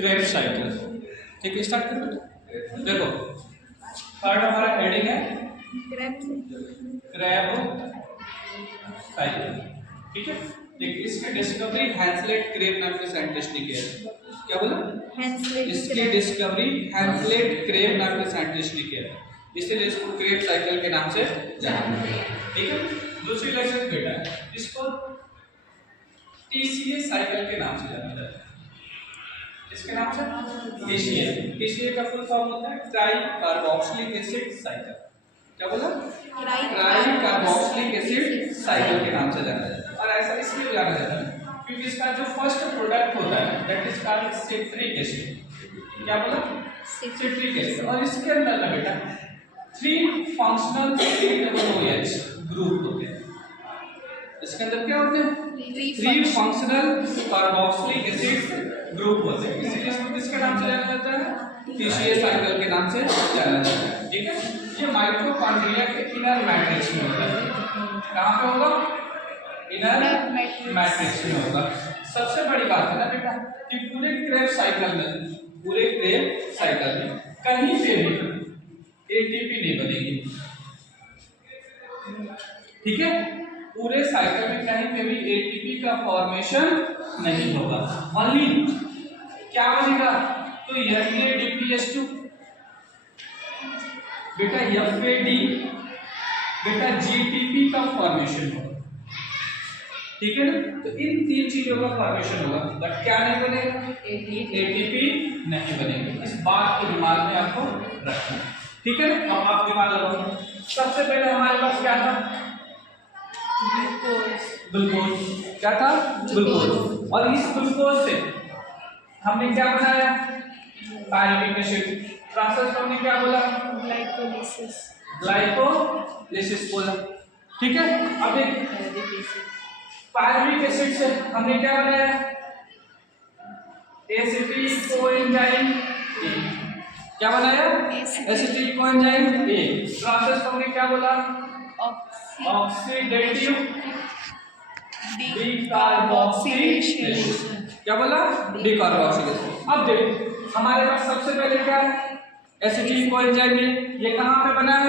Krebs cycle. ठीक है, start करो। देखो थर्ड हमारा हेडिंग है क्रेब साइकिल। ठीक है, देखिए इसकी डिस्कवरी हैंसलेट क्रेब नाम के साइंटिस्ट ने किया है। क्या बोला? इसकी डिस्कवरी हैंसलेट क्रेब नाम के साइंटिस्ट ने किया है, इसलिए इसको क्रेब साइकिल के नाम से जाना जाता है। ठीक है, दूसरी लेक्चर बेटा इसको टीसीए साइकिल के नाम से जाना जाता है। इसके नाम से टीसीए का फुल फॉर्म होता है ट्राई कार्बोक्सिलिक एसिड साइकिल। क्या बोला? ट्राई कार्बोक्सिलिक एसिड साइकिल के नाम से जाना जाता है। और ऐसा इसलिए जाना जाता है क्योंकि इसका जो फर्स्ट प्रोडक्ट होता है that is called citric acid. क्या बोला? Citric acid. और इसके अंदर ना बेटा 3 फंक्शनल COOH ग्रुप होते हैं। इसके अंदर क्या होते हैं? 3 फंक्शनल कार्बोक्सिलिक एसिड ग्रुप होते हैं, इसीलिए इसको किसके नाम से जाना जाता है? टीसीए साइकिल के नाम से जाना जाता है। ठीक है, ये माइटोकॉन्ड्रिया के इनर मैट्रिक्स में होता है। कहां पे होगा? इनर मैट्रिक्स में होगा। सबसे बड़ी बात है ना बेटा कि पूरे क्रेब साइकिल में कहीं पे भी एटीपी नहीं बनेगी। ठीक है, पूरे साइकिल में कहीं पे भी एटीपी का फॉर्मेशन नहीं होगा। ओनली क्या बनेगा? तो NADPH2 बेटा FAD बेटा GTP का फॉर्मेशन होगा। ठीक है ना, तो इन 3 चीजों का फॉर्मेशन होगा, बट क्या नहीं बनेगा? एटीपी नहीं बनेगी। इस बात को दिमाग में आपको रखना है। ठीक है, अब आप दिमाग लगाओ। सबसे पहले हमारे पास क्या था? ग्लूकोज। क्या था? ग्लूकोज। और इस ग्लूकोज से हमने क्या बनाया? Pyruvic acid. प्रोसेस को हमने क्या बोला? ग्लाइकोलिसिस बोला। ठीक है, अब देखिए पायरुविक एसिड से हमने क्या बनाया? Acetyl coenzyme A. क्या बनाया? Acetyl coenzyme A. प्रोसेस को हमने क्या बोला? Oxidative decarboxylation. क्या बोला? डीकार्बोक्सिलेशन। अब देखो हमारे पास सबसे पहले क्या है? Acetyl coenzyme A. ये कहां पे बना है?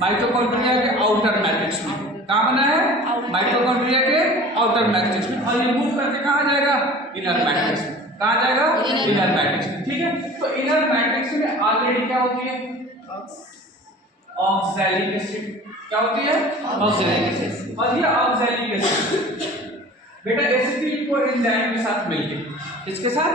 माइटोकॉन्ड्रिया के आउटर मैट्रिक्स में। कहां बना है? माइटोकॉन्ड्रिया के आउटर मैट्रिक्स में। और ये मूव करके कहां जाएगा? इनर मैट्रिक्स में। कहां जाएगा? इनर मैट्रिक्स में। ठीक है, तो इनर मैट्रिक्स में ऑलरेडी क्या होती है? Oxalic acid. क्या होती है? Oxalic acid. और ये ऑक्सैलिक एसिड बेटा एसिटिल कोएंजाइम के साथ मिलके, इसके साथ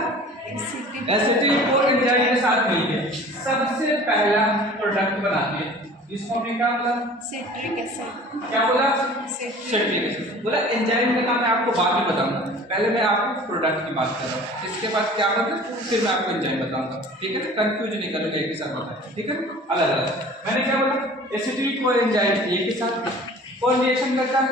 एसिटिल कोएंजाइम के साथ मिलके सबसे पहला प्रोडक्ट बनाती है। इसको हमने क्या बोला? Citric acid. क्या बोला? सिट्रिक एसिड बोला। एंजाइम का नाम मैं आपको बाद में बताऊंगा, पहले मैं आपको प्रोडक्ट की बात कर रहा हूँ। इसके बाद क्या मतलब फिर मैं आपको एंजाइम बताऊंगा। ठीक है, कंफ्यूज नहीं करोगे एक ही साथ बताएं। ठीक है, अलग अलग। मैंने क्या बोला? एसिटिल कोएंजाइम ए के साथ कौन रिएक्शन करता है?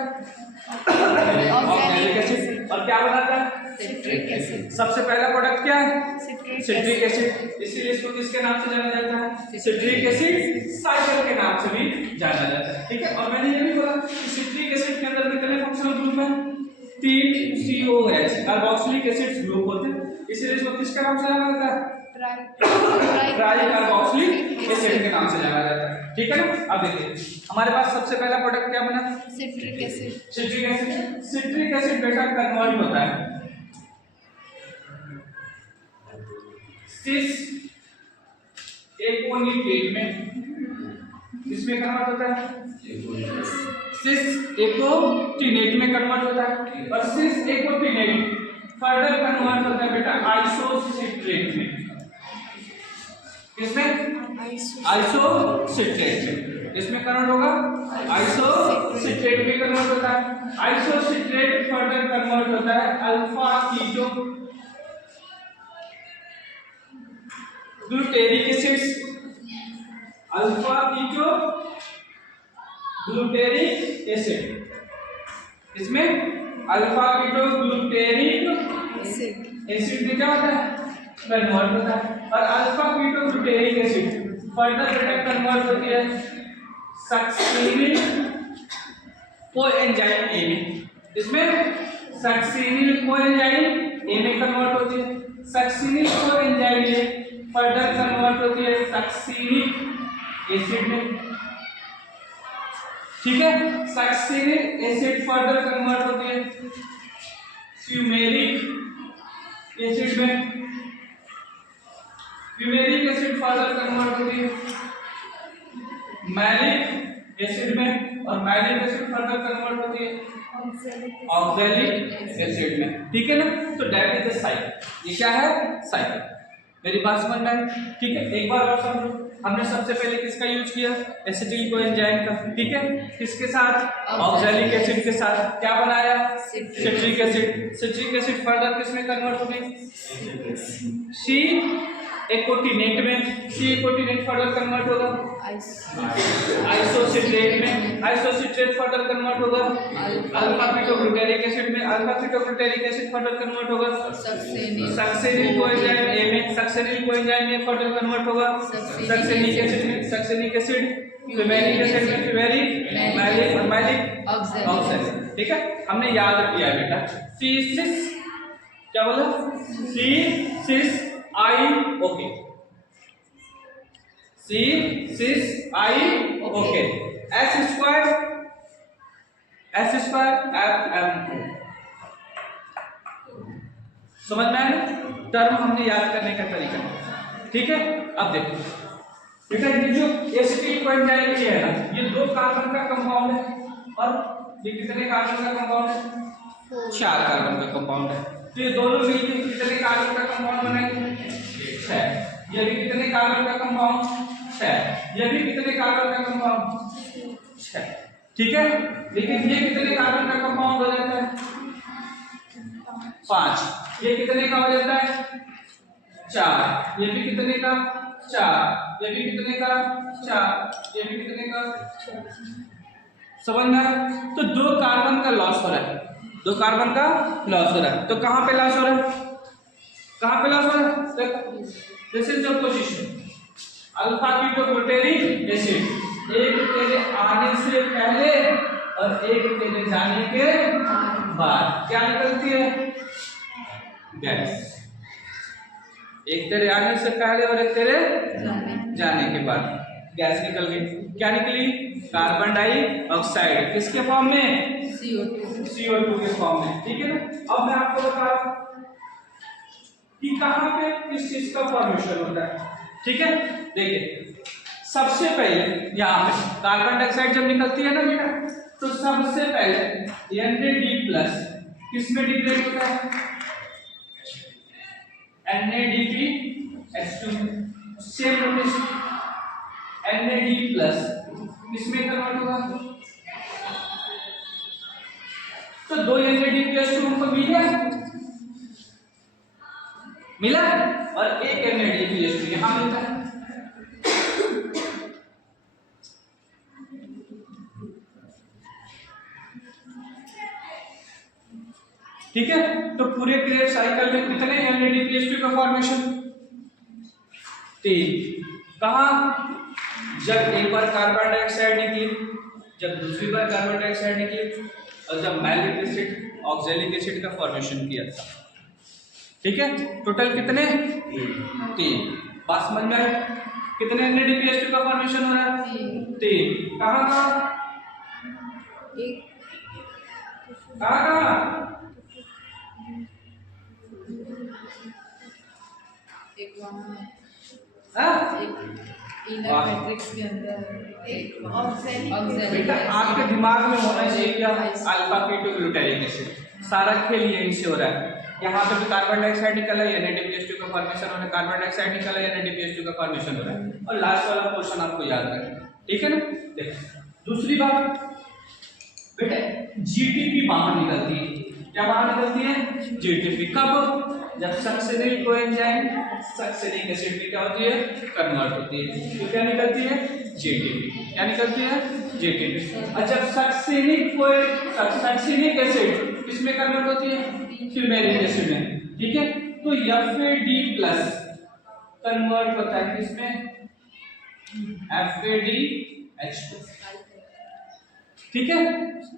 Oxalic acid. और क्या बनाता है? Citric acid. सबसे पहला प्रोडक्ट क्या है? Citric acid. इसीलिए इसको किसके नाम से जाना जाता है? सिट्रिक एसिड साइकिल के नाम से भी जाना जाता है। ठीक है, और मैंने ये भी बोला कि सिट्रिक एसिड के अंदर कितने फंक्शनल ग्रुप हैं? 3 COOH कार्बोक्सिलिक एसिड ग्रुप होते हैं, इसीलिए इसको किसके नाम से जाना जाता है? ट्राई कार्बोक्सिलिक एसिड के नाम से जाना जाता है। ठीक है ना, अब देखिए हमारे पास सबसे पहला प्रोडक्ट क्या बना? Citric acid. सिट्रिक एसिड बेटा कन्वर्ट होता है सिस एकोनिकेट में। इसमें कन्वर्ट होता है सिस एकोटिनेट में कन्वर्ट होता है। और सिस एकोटिनेट फर्दर कन्वर्ट होता है बेटा आइसोसिट्रेट में। किसमें? आइसोसिट्रेट में। इसमें कन्वर्ट होगा आइसोसिट्रेट में कन्वर्ट होता है। आइसोसिट्रेट फर्दर कन्वर्ट होता है alpha keto glutaric acids. Alpha keto glutaric acid. इसमें अल्फा कीटो ग्लूटेरिक एसिड में क्या होता है? कन्वर्ट होता है। और alpha keto glutaric acid further बेटा कन्वर्ट होती है सक्सिनिल कोएंजाइम ए में। इसमें सक्सिनिल कोएंजाइम ए में कन्वर्ट होती है। सक्सिनिक को एंजाइम में फर्दर कन्वर्ट होती है सक्सिनिक एसिड में, ठीक है। सक्सिनिक एसिड फर्दर कन्वर्ट होती है फ्यूमेरिक एसिड में, फ्यूमेरिक एसिड फर्दर कन्वर्ट होती है मैलिक एसिड में, और मैलिक एसिड फर्दर कन्वर्ट होती है ऑक्सैलिक एसिड में, ठीक है ना। तो दैट इज द साइकिल। ये क्या है? साइकिल। मेरी बात समझ में आई? ठीक है, एक बार और समझो। हमने सबसे पहले किसका यूज किया? एसिटिल कोएंजाइम का, ठीक है। किसके साथ? ऑक्सैलिक एसिड के साथ। क्या बनाया? Citric acid. Citric acid further किसमें कन्वर्ट हो गई? सी एकोटिनेट में। सी एकोटिनेट फर्दर कन्वर्ट होगा आइसोसिट्रेट में। आइसोसिट्रेट फर्दर कन्वर्ट होगा अल्फा कीटोग्लूटारिक एसिड में। Alpha ketoglutaric acid further convert होगा सक्सेनिल कोएंजाइम ए में। सक्सेनिल कोएंजाइम में फर्दर कन्वर्ट होगा सक्सेनिक एसिड में। सक्सेनिक एसिड फ्यूमेरिक एसिड में, फ्यूमेरिक, मैलिक और मैलिक ऑक्सैलिक, ठीक है। हमने याद किया बेटा C6 क्या बोला? C6 I okay, C6I okay, S square FM। समझ में आया? टर्म हमने याद करने का तरीका, ठीक है। अब देखो बेटा, ये जो एसिटिल कोएंजाइम है ना, ये 2 कार्बन का कंपाउंड है, और ये कितने कार्बन का कंपाउंड है? 4 कार्बन का कंपाउंड है। तो ये दोनों मिलकर कितने कार्बन का कंपाउंड बनाएंगे? 6। ये भी कितने कार्बन का कंपाउंड? 6। ये भी कितने कार्बन का कंपाउंड? 6, ठीक है। लेकिन ये कितने कार्बन का कंपाउंड हो जाता है? 5। ये कितने का हो जाता है? 4। ये भी कितने का? 4। ये भी कितने का? 4। ये भी कितने का? 4। समझ में आया? तो 2 कार्बन का लॉस हो रहा है, 2 कार्बन का लॉस हो रहा है। तो कहां पे लॉस हो रहा है? कहां पे लॉस हो रहा है? This is the position alpha ketoglutaric acid. एक तेरे आने से पहले और एक तेरे जाने के बाद क्या निकलती है? गैस। एक तेरे आने से पहले और एक तेरे जाने के बाद गैस निकल गई। क्या निकली? Carbon dioxide. किसके फॉर्म में? CO2 के फॉर्म में, ठीक है ना। अब मैं आपको बता रहा हूं कि कहां पे किस चीज का फॉर्मेशन होता है, ठीक है। देखिए, सबसे पहले यहाँ पे कार्बन डाइऑक्साइड जब निकलती है ना बेटा, तो सबसे पहले NAD+ किस में डिग्रेड होता है? NADPH2 में। सेम नोटिस NAD+ किसमें कन्वर्ट होगा? तो 2 NADPH2 हमको मिला और एक NADPH2 यहां मिलता है। ठीक है, तो पूरे क्रेब साइकिल में कितने NADPH2 का फॉर्मेशन? 3। कहा? जब एक बार कार्बन डाइऑक्साइड निकली, जब दूसरी बार कार्बन डाइऑक्साइड निकली, और जब मैलिक एसिड ऑक्सैलिक एसिड का फॉर्मेशन किया था, ठीक है। टोटल कितने? 3। बात समझ में आया? कितने NADPH2 का फॉर्मेशन हो रहा है? 3। कहाँ कहाँ? कहाँ कहाँ? एक वहाँ इनर मैट्रिक्स के अंदर एक ऑक्सैलिक। बेटा आपके दिमाग में होना चाहिए क्या? Alpha ketoglutaric acid. सारा खेल यहीं से हो रहा है। यहाँ पे भी कार्बन डाइऑक्साइड निकला है, NADPH2 का फॉर्मेशन हो रहा है, कार्बन डाइऑक्साइड निकला है, NADPH2 का फॉर्मेशन हो रहा है, और लास्ट वाला पोर्शन आपको याद रखना, ठीक है ना। देखो दूसरी बात बेटा, GTP बाहर निकलती है। क्या बाहर निकलती है? GTP। कब? जब सक्सेनिल कोएंजाइम सक्सेनिक एसिड में क्या होती है? कन्वर्ट होती है। तो क्या निकलती है? GTP। क्या निकलती है? GTP। अच्छा, सक्सेनिक एसिड किसमें कन्वर्ट होती है? फ्यूमेरिक एसिड में, ठीक है। तो FAD+ कन्वर्ट होता है किसमें? FADH2, ठीक है।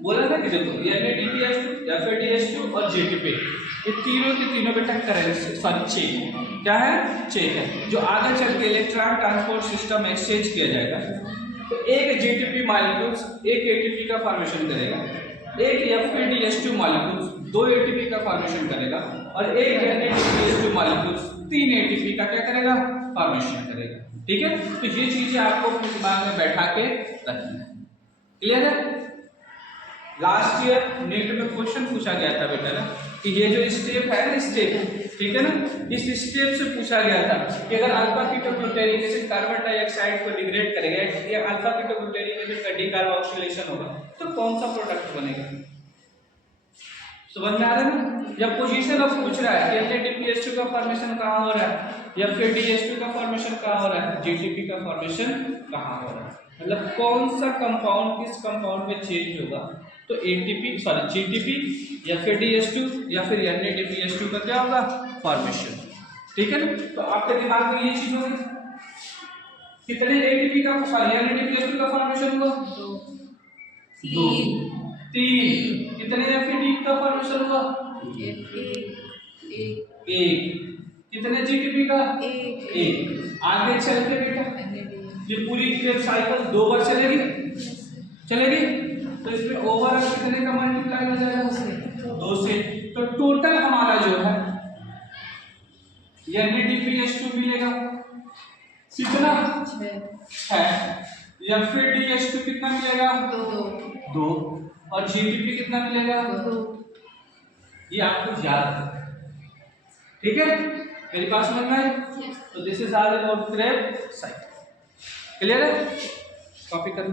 बोला था कि देखो NADPH2, FADH2 और GTP, ये तीनों के तीनों बेटा करेंसी सॉरी चेक क्या है, चेक है, जो आगे चल के इलेक्ट्रॉन ट्रांसपोर्ट सिस्टम एक्सचेंज किया जाएगा। तो एक जीटीपी मॉलिक्यूल्स एक एटीपी का फॉर्मेशन करेगा, एक FADH2 मॉलिक्यूल्स 2 एटीपी का फॉर्मेशन करेगा और एक NADPH2 मॉलिक्यूल्स 3 एटीपी का क्या करेगा, फॉर्मेशन करेगा। ठीक है, तो ये चीजें आपको अपने दिमाग में बैठा के रखनी है। क्लियर है? लास्ट ईयर नीट में क्वेश्चन पूछा गया था बेटा ना कि ये जो स्टेप है ना, स्टेप ठीक है ना, इस स्टेप से पूछा गया था कि अगर alpha ketoglutaric acid carbon dioxide को डिग्रेड करेगा या अल्फा कीटोग्लूटारिक एसिड का डीकार्बोक्सिलेशन होगा तो कौन सा प्रोडक्ट बनेगा। समझ में आ रहा है ना? जब पोजीशन ऑफ पूछ रहा है कि NADPH2 का फॉर्मेशन कहाँ हो रहा है या फिर DH2 का फॉर्मेशन कहाँ हो रहा है, GTP का फॉर्मेशन कहाँ हो रहा है, मतलब कौन सा कंपाउंड किस कंपाउंड में चेंज होगा, तो ATP सॉरी GTP या फिर DH2 या फिर NADPH2 का क्या होगा, फॉर्मेशन। ठीक है ना, तो आपके दिमाग में ये चीज होगी कितने ATP का सॉरी NADPH2 का फॉर्मेशन हुआ, 3 कितने FAD का फॉर्मेशन हुआ, 1 कितने GTP का, 1 आगे चल के बेटा ये पूरी साइकिल 2 बार चलेगी तो इसमें ओवरऑल कितने का मल्टीप्लाई हो जाएगा, 2 से। तो टोटल हमारा जो है NADPH2 मिलेगा कितना, 6 या फिर DH2 कितना मिलेगा, 2 और GTP कितना मिलेगा, 2। ये आपको याद है, ठीक है, मेरी बात समझ में आई? तो this is all about Krebs cycle. Clear है? कॉपी कर